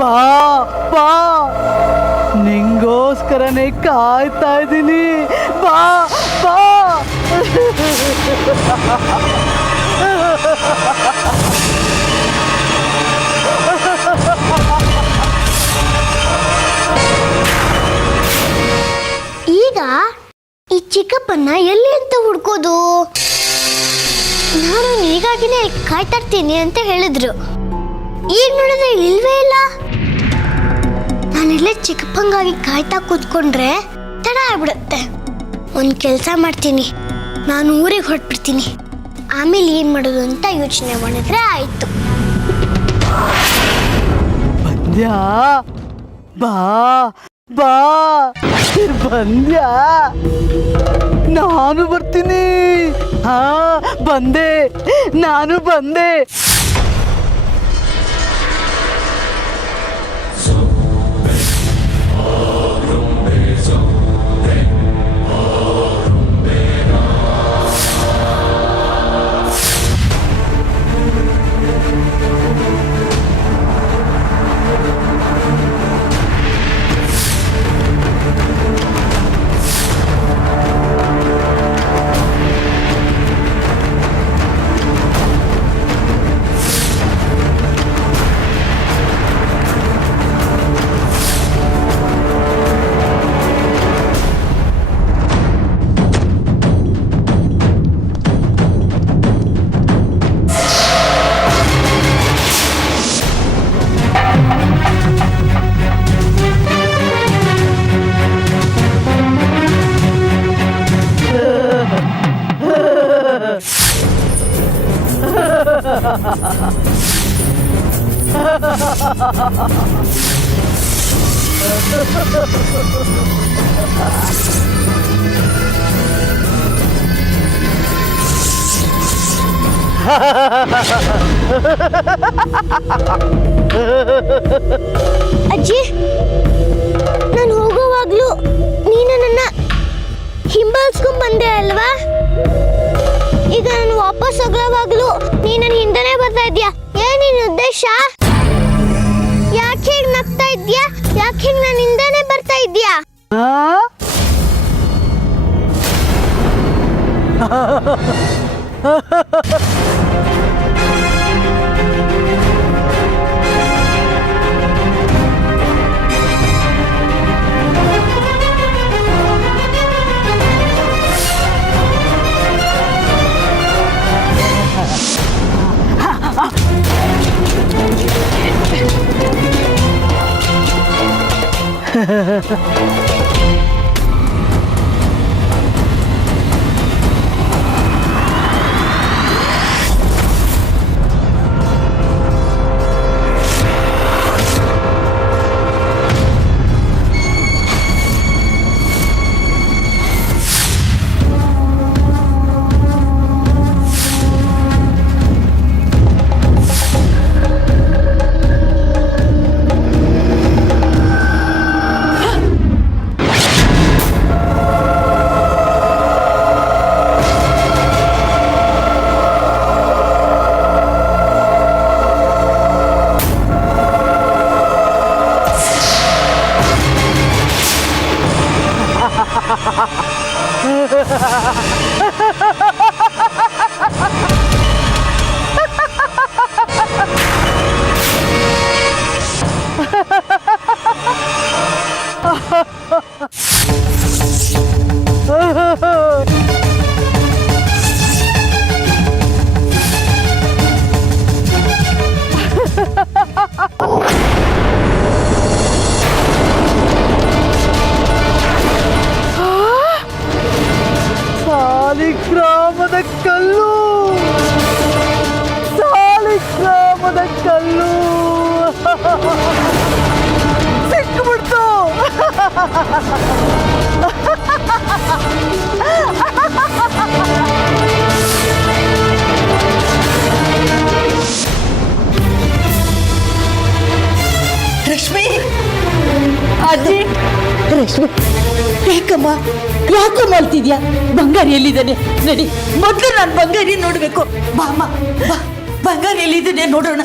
ಬಾ ಬಾ, ನಿಂಗೋಸ್ಕರನೇ ಕಾಯ್ತಾ ಇದ್ದೀನಿ. ಬಾ ಬಾ. ಈಗ ಈ ಚಿಕ್ಕಪ್ಪನ್ನ ಎಲ್ಲಿ ಅಂತ ಹುಡ್ಕೋದು? ನಾನು ಈಗಾಗಿನೇ ಕಾಯ್ತಾ ಇರ್ತೀನಿ ಅಂತ ಹೇಳಿದ್ರು. ಈಗ ನೋಡಿದ್ರೆ ಇಲ್ವೇ ಇಲ್ಲ. ನಾನಿಲ್ಲೇ ಚಿಕ್ಕಪ್ಪಂಗಾಗಿ ಕಾಯ್ತಾ ಕೂತ್ಕೊಂಡ್ರೆ ತಡ ಆಗ್ಬಿಡುತ್ತೆ. ಒಂದು ಕೆಲಸ ಮಾಡ್ತೀನಿ, ನಾನು ಊರಿಗೆ ಹೊರಟ್ಬಿಡ್ತೀನಿ. ಆಮೇಲೆ ಏನು ಮಾಡೋದು ಅಂತ ಯೋಚನೆ ಮಾಡಿದ್ರೆ ಆಯ್ತು. ಬಂದ್ಯಾ? ಬಾ ಬಾ, ಬಂದ್ಯಾ? ನಾನು ಬರ್ತೀನಿ. ಹಾ, ಬಂದೆ, ನಾನು ಬಂದೆ. ಅಜ್ಜಿ, ನಾನು ಹೋಗುವಾಗ್ಲೂ ನೀನು ನನ್ನ ಹಿಂಬಾಲಿಸ್ಕೊಂಡ್ ಬಂದೆ ಅಲ್ವಾ? ಈಗ ನಾನು ವಾಪಸ್ ಹೋಗುವಾಗ್ಲೂ ನೀನು ನನ್ನ ಹಿಂದೆನೇ ಬರ್ತಾ ಇದ್ಯಾ. ಏನಿನ ಉದ್ದೇಶ? ಯಾಕೆ ನಗ್ತಾ ಇದ್ಯಾ? ಯಾಕೆ ನನ್ನ ಹಿಂದೆನೇ ಬರ್ತಾ ಇದ್ಯಾ? ಸಾಲಿಗ್ರಾಮದ ಕಲ್ಲು, ಸಾಲಿಗ್ರಾಮದ ಕಲ್ಲು ಸಿಕ್ಬಿಡ್ತು. ರಶ್ಮಿ, ಅಜ್ಜಿ, ರಶ್ಮಿ, ಯಾಕಮ್ಮ ಯಾಕೋ ಮಾಡ್ತಿದ್ಯಾ? ಬಂಗಾರಿ ಎಲ್ಲಿದ್ದಾನೆ? ನಡಿ, ಮೊದಲು ನಾನು ಬಂಗಾರಿ ನೋಡ್ಬೇಕು. ಬಾ ಅಮ್ಮ, ಬಾ, ಬಂಗಾರಿ ಎಲ್ಲಿದ್ದಾನೆ ನೋಡೋಣ.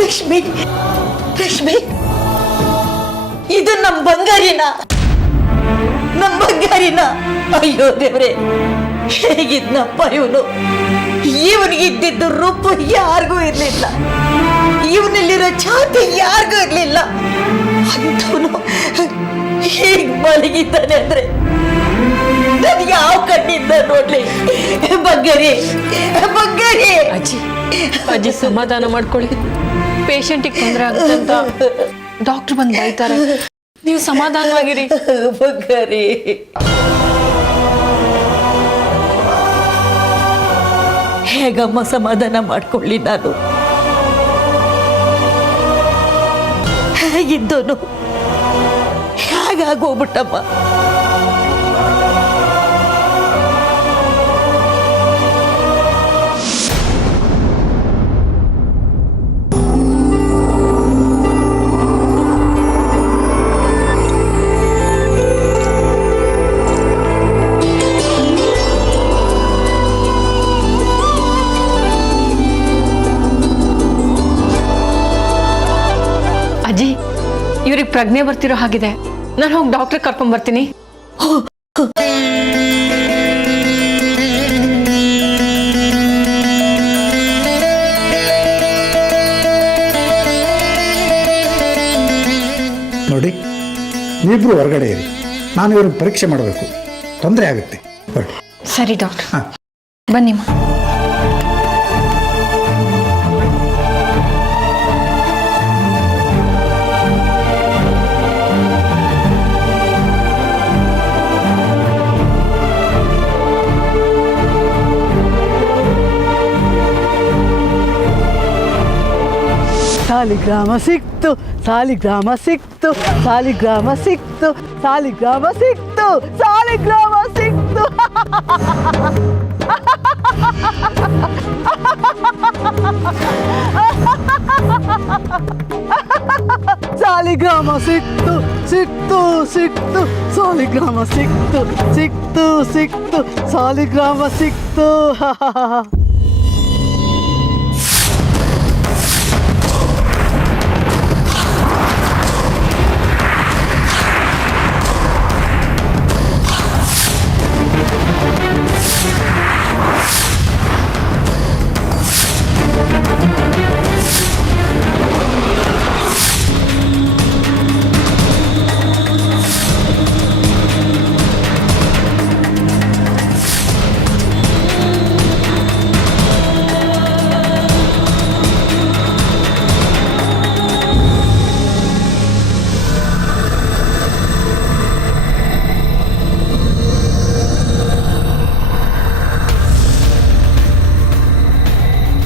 ರಶ್ಮಿ, ರಶ್ಮಿ, ಇದು ನಮ್ಮ ಬಂಗಾರಿನ, ನಮ್ಮ ಬಂಗಾರಿನ. ಅಯ್ಯೋ ದೇವ್ರೆ, ಹೇಗಿದ್ನಪ್ಪ ಇವನು. ಇವನಿಗಿದ್ದಿದ್ದು ರೂಪ ಯಾರಿಗೂ ಇರ್ಲಿಲ್ಲ, ಇವನಲ್ಲಿರೋ ಛಾತಿ ಯಾರಿಗೂ ಇರ್ಲಿಲ್ಲ. ಅಂಥವನು ಹೇಗ್ ಮಲಗಿದ್ದಾನೆ ಅಂದ್ರೆ ನನ್ ಯಾವ ಕಣ್ಣಿಂದ ನೋಡ್ಲಿ. ಬಂಗಾರಿ, ಬಂಗಾರಿ. ಅಜ್ಜಿ, ಅಜ್ಜಿ ಸಮಾಧಾನ ಮಾಡ್ಕೊಳ್ಳಿ. ಪೇಷಂಟಿಗೆ ತೊಂದರೆ ಆಗುತ್ತೆ ಅಂತ ಡಾಕ್ಟರ್ ಬಂದು ಬೈತಾರೆ. ನೀವು ಸಮಾಧಾನವಾಗಿರಿ. ಬಂಗಾರಿ, ಹೇಗಮ್ಮ ಸಮಾಧಾನ ಮಾಡ್ಕೊಳ್ಳಿ ನಾನು? ಹೇಗಿದ್ದೋನು ಹೇಗಾಗೋಗ್ಬಿಟ್ಟಮ್ಮ. ಅಜ್ಜಿ, ಇವ್ರಿಗೆ ಪ್ರಜ್ಞೆ ಬರ್ತಿರೋ ಹಾಗಿದೆ. ನಾನು ಹೋಗಿ ಡಾಕ್ಟರ್ ಕರ್ಕೊಂಡ್ ಬರ್ತೀನಿ. ನೋಡಿ, ನೀವಿಬ್ರು ಹೊರಗಡೆ ಇರಿ, ನಾನು ಇವ್ರಿಗೆ ಪರೀಕ್ಷೆ ಮಾಡಬೇಕು, ತೊಂದರೆ ಆಗುತ್ತೆ. ಹೊರಡಿ. ಸರಿ ಡಾಕ್ಟರ್, ಹಾಂ. ಬನ್ನಿಮ್ಮ. ಸಾಲಿಗ್ರಾಮ ಸಿಕ್ತು, ಸಾಲಿಗ್ರಾಮ ಸಿಕ್ತು, ಸಾಲಿಗ್ರಾಮ ಸಿಕ್ತು, ಸಾಲಿಗ್ರಾಮ ಸಿಕ್ತು, ಸಾಲಿಗ್ರಾಮ ಸಿಕ್ತು. ಸಾಲಿಗ್ರಾಮ ಸಿಕ್ತು, ಸಿಕ್ತು, ಸಿಕ್ತು, ಸಾಲಿಗ್ರಾಮ ಸಿಕ್ತು, ಸಿಕ್ತು, ಸಿಕ್ತು, ಸಾಲಿಗ್ರಾಮ ಸಿಕ್ತು.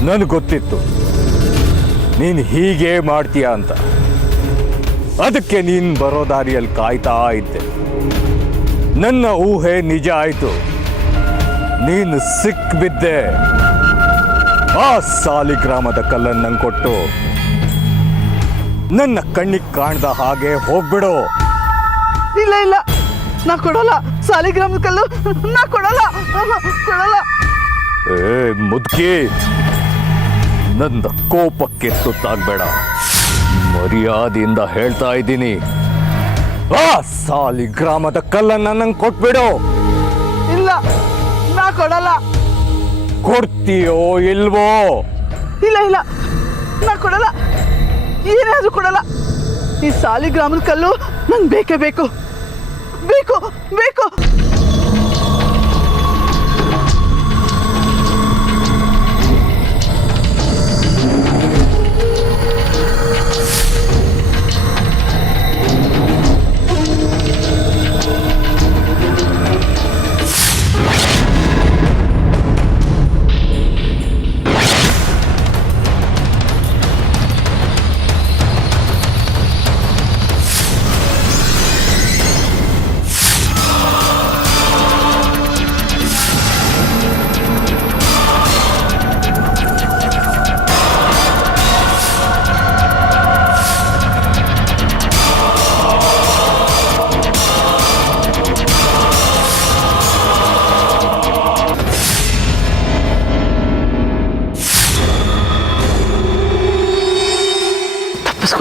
ನನಗೆ ಗೊತ್ತಿತ್ತು ನೀನು ಹೀಗೆ ಮಾಡ್ತೀಯ ಅಂತ. ಅದಕ್ಕೆ ನೀನು ಬರೋ ದಾರಿಯಲ್ಲಿ ಕಾಯ್ತಾ ಇದ್ದೆ. ನನ್ನ ಊಹೆ ನಿಜ ಆಯಿತು. ನೀನು ಸಿಕ್ಬಿದ್ದೆ. ಆ ಸಾಲಿಗ್ರಾಮದ ಕಲ್ಲನ್ನು ನಂಗೆ ಕೊಟ್ಟು ನನ್ನ ಕಣ್ಣಿಗೆ ಕಾಣ್ದ ಹಾಗೆ ಹೋಗ್ಬಿಡು. ಇಲ್ಲ ಇಲ್ಲ, ನಾ ಕೊಡಲ್ಲ. ಸಾಲಿಗ್ರಾಮದ ಕಲ್ಲು ನಾ ಕೊಡಲ್ಲ, ಕೊಡಲ್ಲ. ಏ ಮುದುಕಿ, ನನ್ನ ಕೋಪಕ್ಕೆ ತುತ್ತಾಗಬೇಡ. ಮರ್ಯಾದೆಯಿಂದ ಹೇಳ್ತಾ ಇದ್ದೀನಿ, ಆ ಸಾಲಿಗ್ರಾಮದ ಕಲ್ಲನ್ನ ನಂಗೆ ಕೊಟ್ಬಿಡು. ಇಲ್ಲ, ನಾ ಕೊಡಲ್ಲ. ಕೊಡ್ತೀಯೋ ಇಲ್ವೋ? ಇಲ್ಲ ಇಲ್ಲ, ನಾ ಕೊಡಲ್ಲ. ಏನಾದ್ರೂ ಕೊಡಲ್ಲ. ಈ ಸಾಲಿಗ್ರಾಮದ ಕಲ್ಲು ನಂಗೆ ಬೇಕೇ ಬೇಕು, ಬೇಕು ಬೇಕು.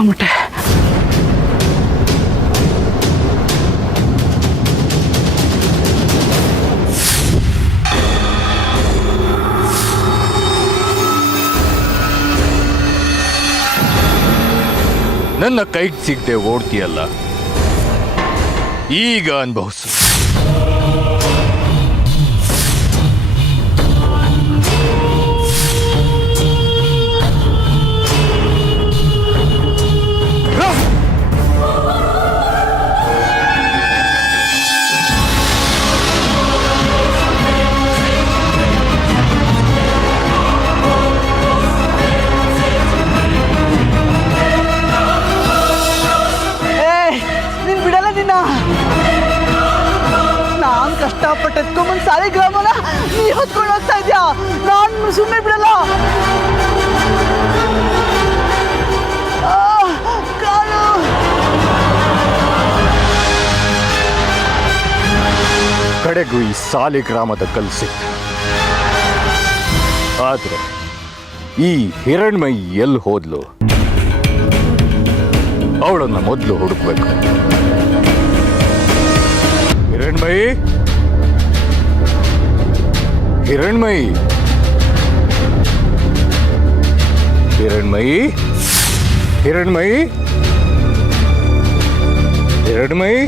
ಬಂದ್ಬಿಟ್ಟೆ. ನನ್ನ ಕೈಗೆ ಸಿಗದೆ ಓಡ್ತೀಯಲ್ಲ, ಈಗ ಅನುಭವಿಸು. ನೀನ್ ಬಿಡಲ್ಲ ನಿನ್ನ. ನಾನ್ ಕಷ್ಟಪಟ್ಟು ಎತ್ಕೊಂಬಂದ್ ಸಾಲಿಗ್ರಾಮನ ನೀ ಹೊತ್ಕೊಂಡು ಹೋಗ್ತಾ ಇದ್ಯಾ. ನಾನು ಸುಮ್ಮನೆ ಬಿಡಲ್ಲ. ಕಾಲು ಕಡೆಗೂ ಈ ಸಾಲಿಗ್ರಾಮದ ಕಲ್ಲು ಸಿಕ್ತು. ಆದ್ರೆ ಈ ಹಿರಣ್ಮಯಿ ಎಲ್ಲಿ ಹೋದ್ಲು? ಅವಳನ್ನ ಮೊದಲು ಹುಡುಕ್ಬೇಕು. ಹಿರಣ್ಮಯಿ, ಹಿರಣ್ಮಯಿ, ಹಿರಣ್ಮಯಿ, ಹಿರಣ್ಮಯಿ, ಹಿರಣ್ಮಯಿ.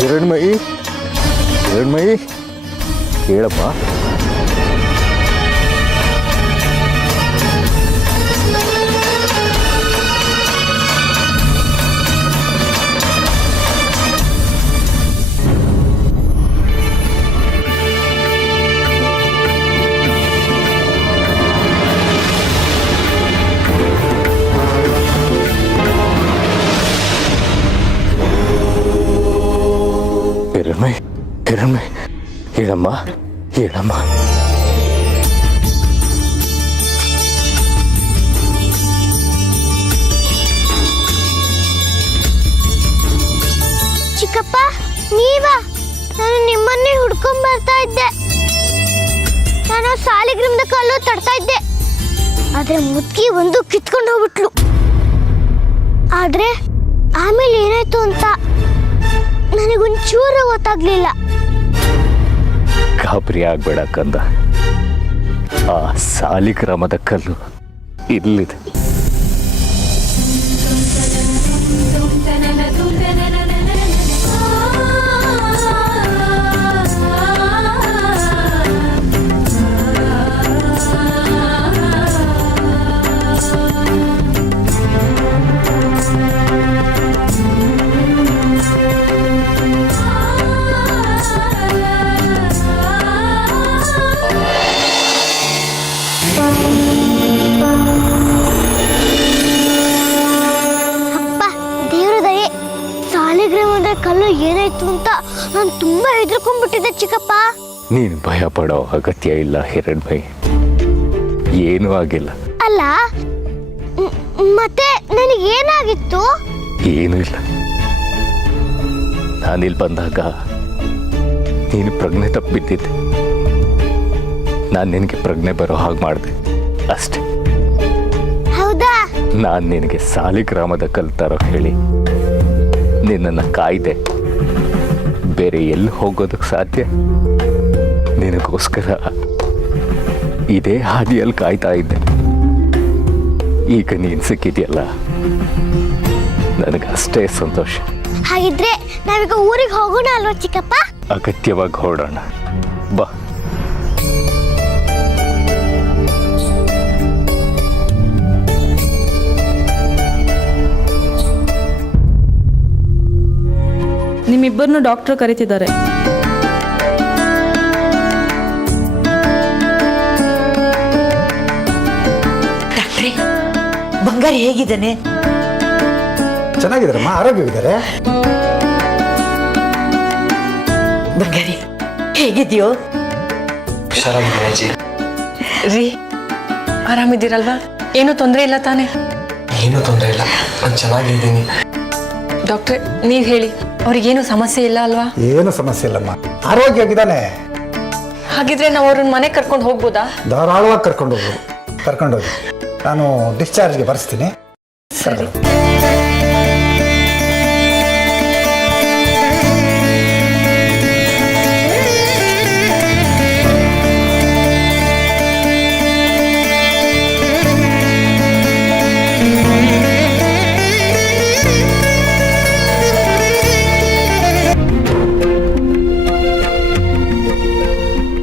ಹಿರಣ್ಮಯಿ, ಹಿರಣ್ಮಯಿ, ಹೇಳಮ್ಮ. ಹಿರಣ್ಮಯಿ, ಹಿರಣ್ಮಯಿ, ಹೇಳಮ್ಮ, ಹೇಳಮ್ಮ. ಚಿಕ್ಕಪ್ಪ, ನೀವಾ? ನಾನು ನಿಮ್ಮನ್ನೇ ಹುಡ್ಕೊಂಡ್ ಬರ್ತಾ ಇದ್ದೆ. ನಾನು ಸಾಲಿಗ್ರಾಮದ ಕಲ್ಲು ತಡ್ತಾ ಇದ್ದೆ. ಆದ್ರೆ ಮುದ್ಕಿ ಒಂದು ಕಿತ್ಕೊಂಡು ಹೋಗ್ಬಿಟ್ಲು. ಆದ್ರೆ ಆಮೇಲೆ ಏನಾಯ್ತು ಅಂತ ನನಗೊಂಚೂರು ಗೊತ್ತಾಗ್ಲಿಲ್ಲ. ಗಾಬರಿ ಆಗ್ಬೇಡ ಕಂದ. ಆ ಸಾಲಿಗ್ರಾಮದ ಕಲ್ಲು ಇಲ್ಲಿದೆ. ಕಲ್ಲು ಏನಾಯ್ತು ಅಂತ ನಾನು ತುಂಬಾ ಹೆದರ್ಕೊಂಡ್ಬಿಟ್ಟಿದ್ದೆ ಚಿಕ್ಕಪ್ಪ. ನೀನು ಭಯ ಪಡೋ ಅಗತ್ಯ ಇಲ್ಲ ಹಿರಣ್ಮಯಿ, ಏನೂ ಆಗಿಲ್ಲ. ಅಲ್ಲ, ಮತ್ತೆ ನನಗೇನಾಗಿತ್ತು? ಏನೂ ಇಲ್ಲ. ನಾನಿಲ್ಲಿ ಬಂದಾಗ ನೀನು ಪ್ರಜ್ಞೆ ತಪ್ಪಿದ್ದಿದ್ದೆ. ನಾನು ನಿನಗೆ ಪ್ರಜ್ಞೆ ಬರೋ ಹಾಗೆ ಮಾಡಿದೆ ಅಷ್ಟೇ. ಹೌದಾ? ನಾನು ನಿನಗೆ ಸಾಲಿಗ್ರಾಮದ ಕಲ್ಲು ತರೋ ಹೇಳಿ ನಿನ್ನನ್ನು ಕಾಯ್ದೆ. ಬೇರೆ ಎಲ್ಲಿ ಹೋಗೋದಕ್ಕೆ ಸಾಧ್ಯ? ನಿನಗೋಸ್ಕರ ಇದೇ ಹಾದಿಯಲ್ಲಿ ಕಾಯ್ತಾ ಇದ್ದೆ. ಈಗ ನೀನು ಸಿಕ್ಕಿದೆಯಲ್ಲ, ನನಗಷ್ಟೇ ಸಂತೋಷ. ಹಾಗಿದ್ರೆ ನಾವೀಗ ಊರಿಗೆ ಹೋಗೋಣ ಅಲ್ವಾ ಚಿಕ್ಕಪ್ಪ? ಅಗತ್ಯವಾಗಿ ಹೊರಡೋಣ ಬಾ. ನಿಮ್ಮಿಬ್ಬರನ್ನು ಡಾಕ್ಟರ್ ಕರೀತಿದ್ದಾರೆ. ಡಾಕ್ಟ್ರೇ, ಬಂಗಾರ ಬಂಗಾರಿ ಹೇಗಿದ್ದಾನೆ? ಚೆನ್ನಾಗಿದ್ದಾರಮ್ಮ, ಆರೋಗ್ಯವಿದ್ದಾರೆ. ಬಂಗಾರಿ ಹೇಗಿದ್ಯೋ? ರೀ ಆರಾಮಿದ್ದೀರಲ್ವಾ? ಏನೂ ತೊಂದರೆ ಇಲ್ಲ ತಾನೇ? ಏನೂ ತೊಂದರೆ ಇಲ್ಲ, ನಾನು ಚೆನ್ನಾಗಿದ್ದೀನಿ. ಡಾಕ್ಟ್ರೆ ನೀವು ಹೇಳಿ, ಅವ್ರಿಗೇನು ಸಮಸ್ಯೆ ಇಲ್ಲ ಅಲ್ವಾ? ಏನು ಸಮಸ್ಯೆ ಇಲ್ಲಮ್ಮ, ಆರೋಗ್ಯವಾಗಿದ್ದಾನೆ. ಹಾಗಿದ್ರೆ ನಾವು ಅವ್ರನ್ನ ಮನೆಗೆ ಕರ್ಕೊಂಡು ಹೋಗ್ಬೋದಾ? ಧಾರಾಳವಾಗಿ ಕರ್ಕೊಂಡೋಗಿ ನಾನು ಡಿಸ್ಚಾರ್ಜ್ಗೆ ಬರೆಸ್ತೀನಿ. ಸರಿ.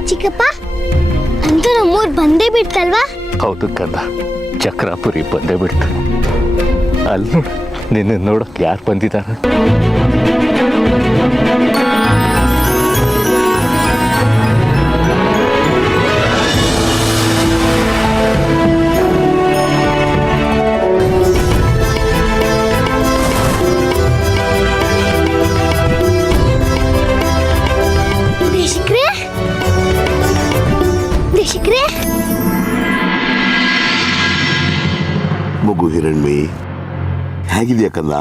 ಚಿಕ್ಕಪ್ಪ ಅಂತೂ ನಮ್ಮೂರ್ ಬಂದೇ ಬಿಡ್ತಲ್ವಾ? ಹೌದು ಕಂದ, ಚಕ್ರಾಪುರಿ ಬಂದೇ ಬಿಡ್ತು. ಅಲ್ಲಿ ನೋಡು, ನಿನ್ನ ನೋಡೋಕೆ ಯಾರು ಬಂದಿದ್ದಾರೆ? ದೇಶಿಕ್ರೆ ಮಗು ಹಿರಣ್ಮಯಿ, ಹೇಗಿದೆಯಾ ಕಂದ?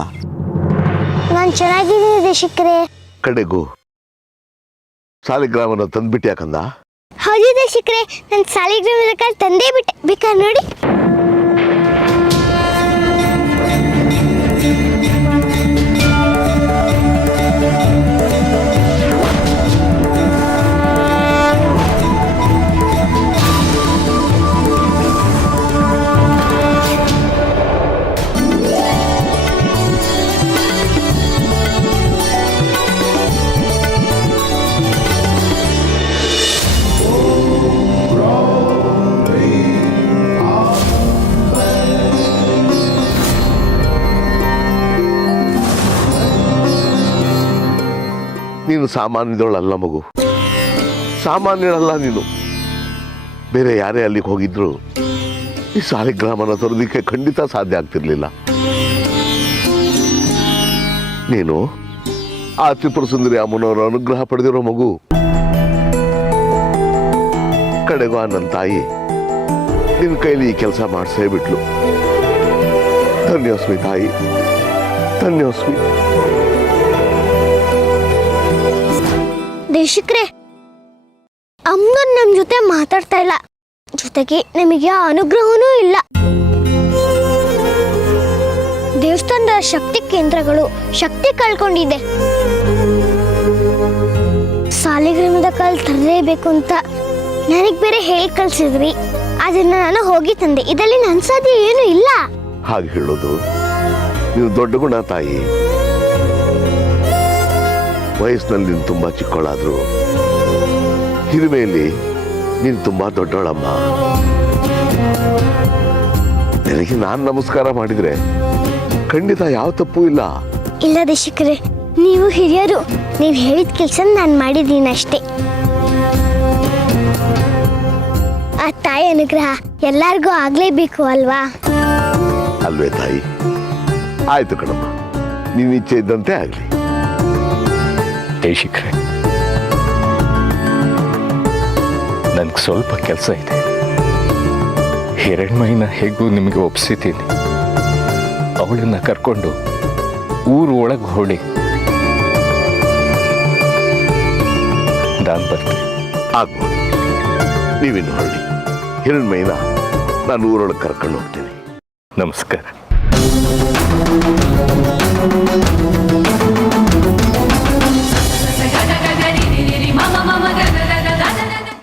ನಾನು ಚೆನ್ನಾಗಿದ್ದೀನಿ ದೇಶಿಕ್ರೆ. ಕಡೆಗೂ ಸಾಲಿಗ್ರಾಮನ ತಂದ್ಬಿಟ್ಯಾ ಕಂದ? ಹೌದು ದೇಶಿಕ್ರೆ, ನಾನು ಸಾಲಿಗ್ರಾಮದ ಕಾಳು ತಂದೇ ಬಿಟ್ಟೆ, ಬೇಕಾ ನೋಡಿ. ನೀನು ಸಾಮಾನ್ಯದವಳಲ್ಲ ಮಗು, ಸಾಮಾನ್ಯಳಲ್ಲ ನೀನು. ಬೇರೆ ಯಾರೇ ಅಲ್ಲಿಗೆ ಹೋಗಿದ್ರು ಈ ಸಾಲಿಗ್ರಾಮನ ತರೋದಕ್ಕೆ ಖಂಡಿತ ಸಾಧ್ಯ ಆಗ್ತಿರ್ಲಿಲ್ಲ. ನೀನು ಆ ತ್ರಿಪುರ ಸುಂದರಿ ಅಮ್ಮನವರ ಅನುಗ್ರಹ ಪಡೆದಿರೋ ಮಗು. ಕಡೆಗೂ ನನ್ನ ತಾಯಿ ನಿನ್ನ ಕೈಲಿ ಈ ಕೆಲಸ ಮಾಡಿಸೇ ಬಿಟ್ಲು. ಧನ್ಯೋಸ್ಮಿ ತಾಯಿ, ಧನ್ಯೋಸ್ಮಿ. ದೇಶಿಕ್ರೆ, ಅಮ್ಮನ್ ನಮ್ ಜೊತೆ ಮಾತಾಡ್ತಾ ಇಲ್ಲ, ಜೊತೆಗೆ ನಮಗೆ ಅನುಗ್ರಹನೂ ಇಲ್ಲ. ದೇವಸ್ಥಾನದ ಶಕ್ತಿ ಕೇಂದ್ರಗಳು ಶಕ್ತಿ ಕಳ್ಕೊಂಡಿದೆ. ಸಾಲಿಗ್ರಾಮದ ಕಾಲ್ ತರಲೇಬೇಕು ಅಂತ ನನಗ್ ಬೇರೆ ಹೇಳಿ ಕಳ್ಸಿದ್ರಿ, ಅದನ್ನ ನಾನು ಹೋಗಿ ತಂದೆ. ಇದರಲ್ಲಿ ನನ್ ಸಾಧ್ಯ ಏನು ಇಲ್ಲ. ಹಾಗೆ ಹೇಳೋದು ನೀವು ದೊಡ್ಡ ಗುಣ ತಾಯಿ. ವಯಸ್ಸಿನಲ್ಲಿ ನೀನು ತುಂಬಾ ಚಿಕ್ಕವಳಾದ್ರು ಹಿರಿಮೆಯಲ್ಲಿ ನೀನು ತುಂಬಾ ದೊಡ್ಡವಳಮ್ಮ. ನನಗೆ ನಾನು ನಮಸ್ಕಾರ ಮಾಡಿದ್ರೆ ಖಂಡಿತ ಯಾವ ತಪ್ಪು ಇಲ್ಲ. ಇಲ್ಲ ದೇಶಿಕರೇ, ನೀವು ಹಿರಿಯರು, ನೀವು ಹೇಳಿದ ಕೆಲಸ ನಾನು ಮಾಡಿದ್ದೀನಿ ಅಷ್ಟೇ. ಆ ತಾಯಿ ಅನುಗ್ರಹ ಎಲ್ಲರಿಗೂ ಆಗ್ಲೇಬೇಕು ಅಲ್ವಾ? ಅಲ್ವೇ ತಾಯಿ? ಆಯ್ತು ಕಣಮ್ಮ, ನೀನ್ ಇಚ್ಛೆ ಇದ್ದಂತೆ ಆಗ್ಲಿ. ದೇಶಿಕ್ರೆ, ನನ್ಗೆ ಸ್ವಲ್ಪ ಕೆಲಸ ಇದೆ. ಹಿರಣ್ಮಯಿನ ಹೇಗೂ ನಿಮಗೆ ಒಪ್ಸಿದ್ದೀನಿ. ಅವಳನ್ನ ಕರ್ಕೊಂಡು ಊರು ಒಳಗೆ ಹೊಡಿ. ನಾನು ಬರ್ತೀನಿ. ಆಗ್ಬೋದು, ನೀವಿನ್ನು ಹೊರಡಿ. ಹಿರಣ್ಮಯಿನ ನಾನು ಊರೊಳಗೆ ಕರ್ಕೊಂಡು ಹೋಗ್ತೀನಿ. ನಮಸ್ಕಾರ.